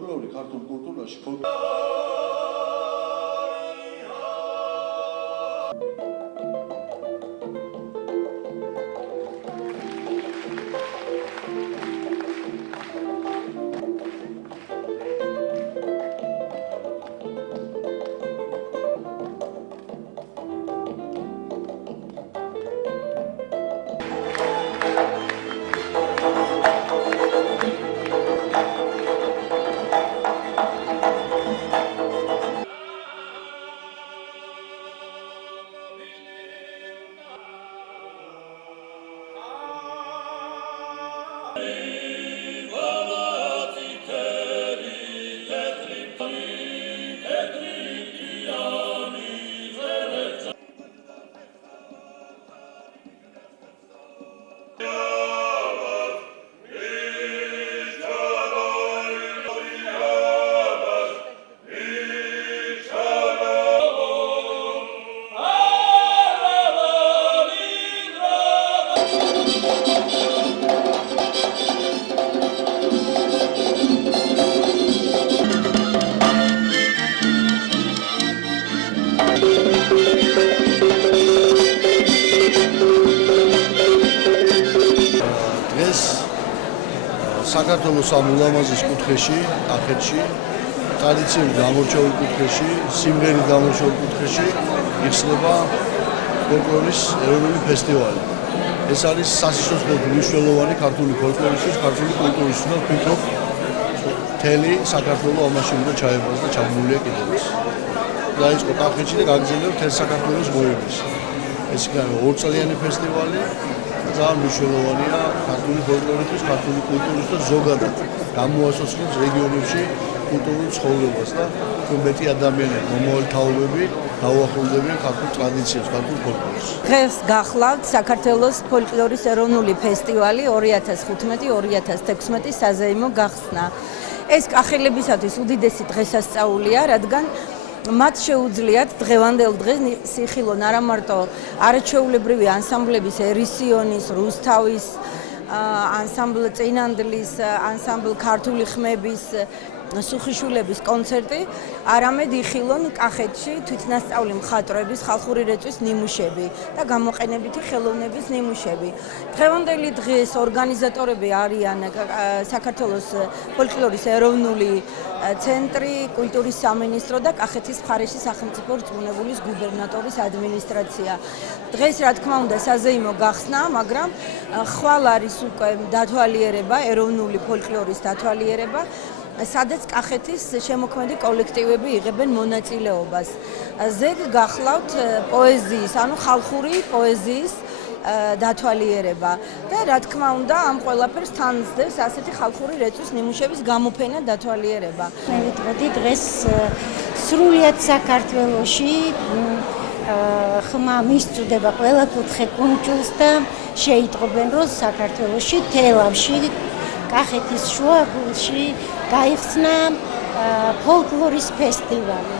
ფოლკლორი ქართულ კულტურაში საქართველოს ამ ულამაზეს კუთხეში, კახეთში, ტრადიციული გამორჩეულ კუთხეში, სიმღერით გამორჩეულ კუთხეში იხსნება ფოლკლორის ეროვნული ფესტივალი. ეს არის სასიცოცხლოდ მნიშვნელოვანი ქართული ფოლკლორისთვის, ქართული კულტურისთვის და თვითონ მთელი საქართველო ამაში უნდა ჩაებოს და ჩაბმულია კიდევაც. დაიწყო კახეთში და გაგრძელდება მთელ საქართველოს მოედნის. ეს ორწლიანი ფესტივალი ძალიან მნიშვნელოვანია ქართული ფოლკლორისთვის, ქართული კულტურისთვის და ზოგადად გამოასოცნებს რეგიონებში კულტურულ ცხოვრებას და მეტი ადამიანები, მომავალი თაობები დაუახლოვდებიან ქართულ ტრადიციებს, ქართულ ფოლკლორს. დღეს გახლავთ საქართველოს ფოლკლორის ეროვნული ფესტივალი 2015-2016 საზეიმო გახსნა. ეს კახელებისათვის უდიდესი დღესასწაულია, რადგან მათ შეუძლიათ დღევანდელ დღეს სიხილონ არა მარტო არაჩვეულებრივი ანსამბლების ერისიონის, რუსთავის, ანსამბლ წინანდლის, ანსამბლ ქართული ხმების, სუხიშვილების კონცერტი, არამედ იხილონ კახეთში თვითნასწავლი მხატვრების, ხალხური რეწვის ნიმუშები და გამოყენებითი ხელოვნების ნიმუშები. დღევანდელი დღის ორგანიზატორები არიან საქართველოს ფოლკლორის ეროვნული ცენტრი, კულტურის სამინისტრო და კახეთის მხარეში სახელმწიფო რწმუნებულის გუბერნატორის ადმინისტრაცია. დღეს რა თქმა უნდა საზეიმო გახსნა, მაგრამ ხვალ არის უკვე დათვალიერება, ეროვნული ფოლკლორის დათვალიერება, სადაც კახეთის შემოქმედი კოლექტივები იღებენ მონაწილეობას. ზედ გახლავთ პოეზიის, ანუ ხალხური პოეზიის დათვალიერება და რა თქმა უნდა ამ ყველაფერს თან სდევს ასეთი ხალხური რეწვის ნიმუშების გამოფენა დათვალიერება. მე ვიტყოდი დღეს სრულიად საქართველოში ხმა მისწვდება ყველა კუთხე კუნჭულს და შეიტყობენ რომ საქართველოში თელავში კახეთის შუაგულში გაიხსნა ფოლკლორის ფესტივალი.